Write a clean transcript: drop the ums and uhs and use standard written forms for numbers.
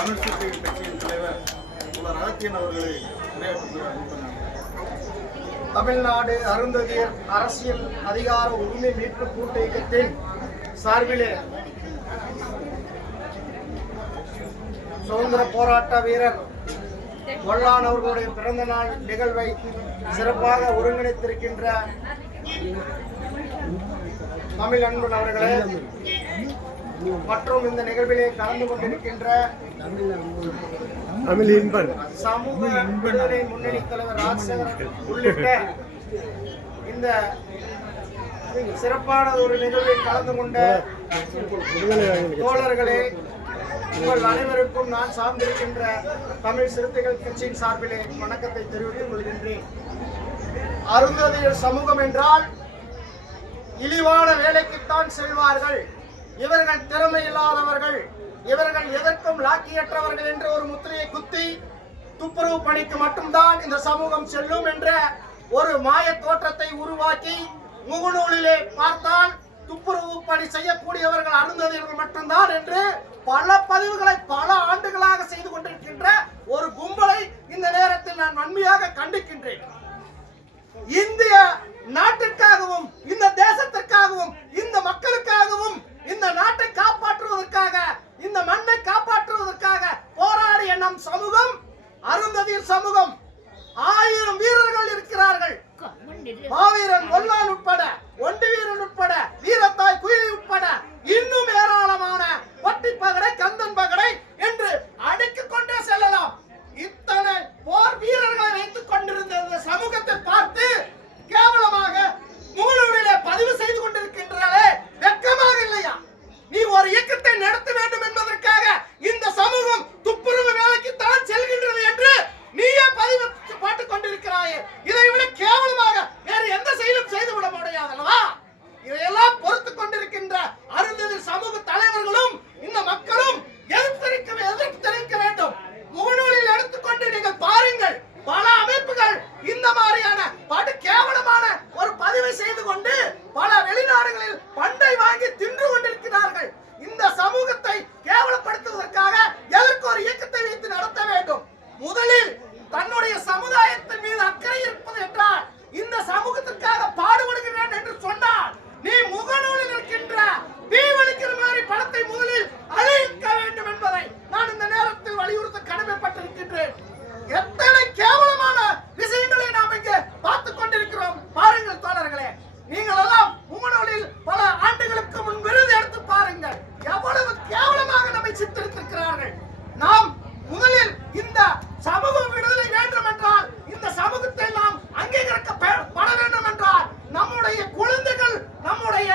தமிழ் சிறுத்தைகள் கட்சியின் தலைவர் ரகத்தியன் அவர்களை உரையாற்றுகிறார். தமிழ்நாடு அருந்ததியர் அரசியல் அதிகார உரிமை மீட்பு கூட்டு இயக்கத்தின் சார்பிலே சுதந்திர போராட்ட வீரர் வல்லான் அவர்களுடைய பிறந்த நாள் நிகழ்வை சிறப்பாக ஒருங்கிணைத்திருக்கின்ற தமிழ் அன்பன் அவர்களே மற்றும் இந்த நிகழ்விலே கலந்து கொண்டிருக்கின்ற சமூக விடுதலை முன்னணி தலைவர் ராஜசேகரன் உள்ளிட்ட இந்த சிறப்பான ஒரு நிகழ்வில் கலந்து கொண்ட தோழர்களே, உங்கள் அனைவருக்கும் நான் சார்ந்திருக்கின்ற தமிழ் சிறுத்தைகள் கட்சியின் சார்பிலே வணக்கத்தை தெரிவித்துக் கொள்கின்றேன். அருந்ததியர் சமூகம் என்றால் இழிவான வேலைக்குத்தான் செல்வார்கள், இவர்கள் திறமை இல்லாதவர்கள், இவர்கள் எதற்கும் லாக்கியற்றவர்கள் என்ற ஒரு முத்திரையை குத்தி துப்புரவு பணிக்கு மட்டும்தான் இந்த சமூகம் செல்லும் என்ற ஒரு மாய தோற்றத்தை உருவாக்கி முகநூலிலே பார்த்தால் துப்புரவு பணி செய்யக்கூடியவர்கள் அருந்ததியர்கள் மட்டும்தான் என்று பல பதிவுகளை பல ஆண்டுகளாக செய்து கொண்டிருக்கின்ற ஒரு கும்பலை இந்த நேரத்தில் நான் வன்மையாக கண்டிக்கின்றேன். இந்திய நாட்டிற்காகவும் இந்த தேசத்திற்காகவும் இந்த மக்களுக்காகவும் இந்த நாட்டை காப்பாற்றுவதற்காக இந்த மண்ணை காப்பாற்றுவதற்காக போராடிய நம் சமூகம் அருந்ததியர் சமூகம். 1000 வீரர்கள் இருக்கிறார்கள். மாவீரன் வல்லான் உட்பட, ஒண்டி வீரன் உட்பட, வீரத்தாய் குயிலி உட்பட இன்னும் ஏராளமான பட்டி பகடை, கந்தன் பகடை என்று அடுக்கிக் கொண்டே செல்லலாம். இத்தனை போர் வீரர்களை வைத்துக் கொண்டிருந்த இந்த சமூகத்தை பார்த்து கேவலமாக முகநூலிலே பதிவு செய்து கொண்டிருக்கின்றாலே வெட்கமாக இல்லையா? நீ ஒரு இயக்கத்தை நடத்த வேண்டும் என்பதற்காக இந்த சமூகம் துப்புரவு வேலைக்கு தான் செல்கின்றது என்று நீயே பதிவு போட்டுக் கொண்டிருக்கிறாயே. இதை விட கேவலமாக வேறு எந்த செயலும் செய்துவிட முடியாதல்லவா? இதையெல்லாம் பொறுத்துக் கொண்டிருக்கின்ற அருந்ததியர் சமூக தலைவர்களும் இந்த மக்களும் எதிர்ப்பு தெரிவிக்க வேண்டும். முகநூலில் எடுத்துக்கொண்டு நீங்கள் பாருங்கள், பல அமைப்புகள் இந்த மாதிரியான படு கேவலமான ஒரு பதிவை செய்து கொண்டு பல வெளிநாடுகளில் பண்டை வாங்கி தின்று கொண்டிருக்கிறார்கள். இந்த சமூகத்தை கேவலப்படுத்துவதற்காக எதற்கு ஒரு இயக்கத்தை வைத்து நடத்த வேண்டும்? முதலில் தன்னுடைய சமுதாயத்தின் மீது அக்கறை இருப்பது என்றால் இந்த சமூகத்திற்காக பாடுபடுகிறேன் என்று சொன்னால் நீ முகநூலில் இருக்கின்ற தீவளிக்கிற மாதிரி படத்தை முதலில் அழிக்க வேண்டும் என்பதை நான் இந்த நேரத்தில் வலியுறுத்த கடமைப்பட்டிருக்கின்றேன். எத்தனை கேவலமான விஷயங்களை நாம் இங்கே பார்த்துக் கொண்டிருக்கிறோம். பாருங்கள் தோழர்களே, நீங்கள் எல்லாம் முகநூலில் பல ஆண்டுகளுக்கு முன் விருது எடுத்து பாருங்கள், எவ்வளவு கேவலமாக நம்மை சித்தரித்திருக்கிறார்கள். நாம் முதலில் இந்த சமூக விடுதலை வேண்டும் என்றால், இந்த சமூகத்தை நாம் அங்கீகரிக்கப்பட வேண்டும் என்றால், நம்முடைய குழந்தைகள், நம்முடைய